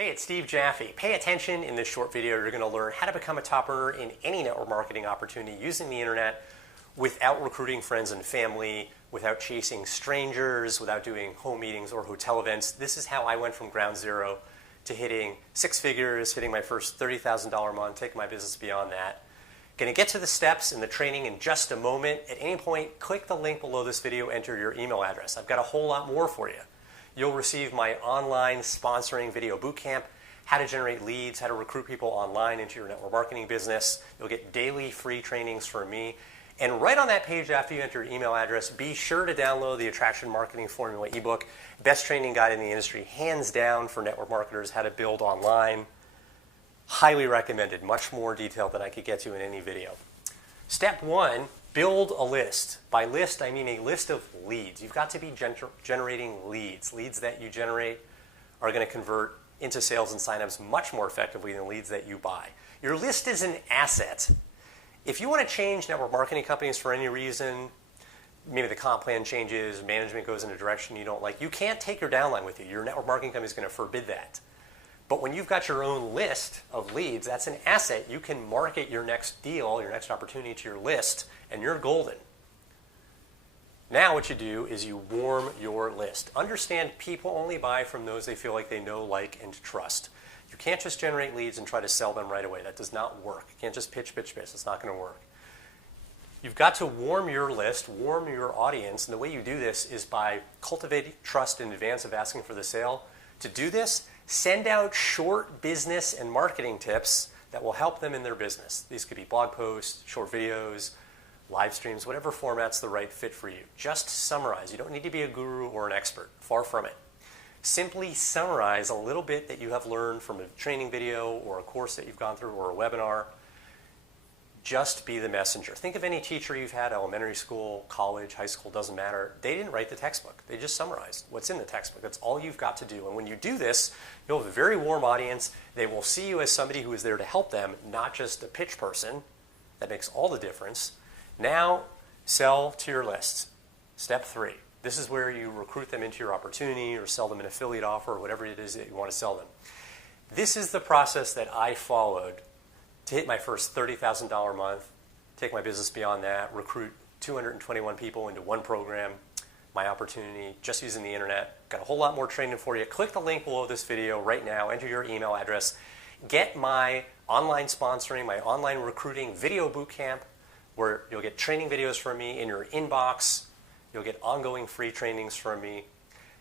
Hey, it's Steve Jaffe. Pay attention in this short video. You're going to learn how to become a top earner in any network marketing opportunity using the internet without recruiting friends and family, without chasing strangers, without doing home meetings or hotel events. This is how I went from ground zero to hitting six figures, hitting my first $30,000 month, taking my business beyond that. Going to get to the steps in the training in just a moment. At any point, click the link below this video, enter your email address. I've got a whole lot more for you. You'll receive my online sponsoring video bootcamp, how to generate leads, how to recruit people online into your network marketing business. You'll get daily free trainings from me. And right on that page after you enter your email address, be sure to download the Attraction Marketing Formula ebook, best training guide in the industry, hands down for network marketers, how to build online. Highly recommended, much more detailed than I could get to in any video. Step one, build a list. By list, I mean a list of leads. You've got to be generating leads. Leads that you generate are going to convert into sales and signups much more effectively than leads that you buy. Your list is an asset. If you want to change network marketing companies for any reason, maybe the comp plan changes, management goes in a direction you don't like, you can't take your downline with you. Your network marketing company is going to forbid that. But when you've got your own list of leads, that's an asset. You can market your next deal, your next opportunity to your list, and you're golden. Now what you do is you warm your list. Understand people only buy from those they feel like they know, like, and trust. You can't just generate leads and try to sell them right away. That does not work. You can't just pitch. It's not going to work. You've got to warm your list, warm your audience, and the way you do this is by cultivating trust in advance of asking for the sale. To do this, send out short business and marketing tips that will help them in their business. These could be blog posts, short videos, live streams, whatever format's the right fit for you. Just summarize. You don't need to be a guru or an expert. Far from it. Simply summarize a little bit that you have learned from a training video or a course that you've gone through or a webinar. Just be the messenger. Think of any teacher you've had, elementary school, college, high school, doesn't matter. They didn't write the textbook. They just summarized what's in the textbook. That's all you've got to do. And when you do this, you'll have a very warm audience. They will see you as somebody who is there to help them, not just a pitch person. That makes all the difference. Now, sell to your list. Step three. This is where you recruit them into your opportunity or sell them an affiliate offer or whatever it is that you want to sell them. This is the process that I followed to hit my first $30,000 month, take my business beyond that, recruit 221 people into one program, my opportunity, just using the internet. Got a whole lot more training for you. Click the link below this video right now, enter your email address, get my online sponsoring, my online recruiting video bootcamp, where you'll get training videos from me in your inbox. You'll get ongoing free trainings from me,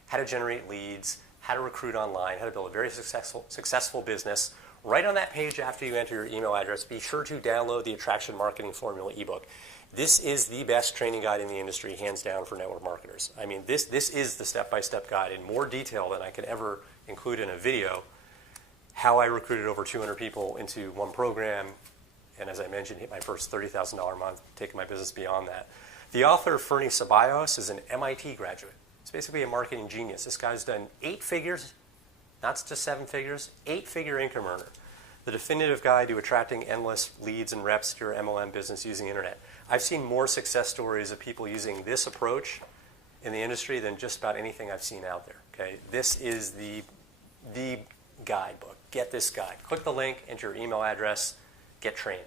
how to generate leads, how to recruit online, how to build a very successful business. Right on that page after you enter your email address, be sure to download the Attraction Marketing Formula ebook. This is the best training guide in the industry, hands down, for network marketers. I mean, this is the step-by-step guide in more detail than I could ever include in a video. How I recruited over 200 people into one program, and as I mentioned, hit my first $30,000 month, taking my business beyond that. The author, Fernie Ceballos, is an MIT graduate. He's basically a marketing genius. This guy's done 8 figures, not just 7 figures, 8-figure income earner. The definitive guide to attracting endless leads and reps to your MLM business using the internet. I've seen more success stories of people using this approach in the industry than just about anything I've seen out there. Okay, this is the guidebook. Get this guide. Click the link, enter your email address, get trained.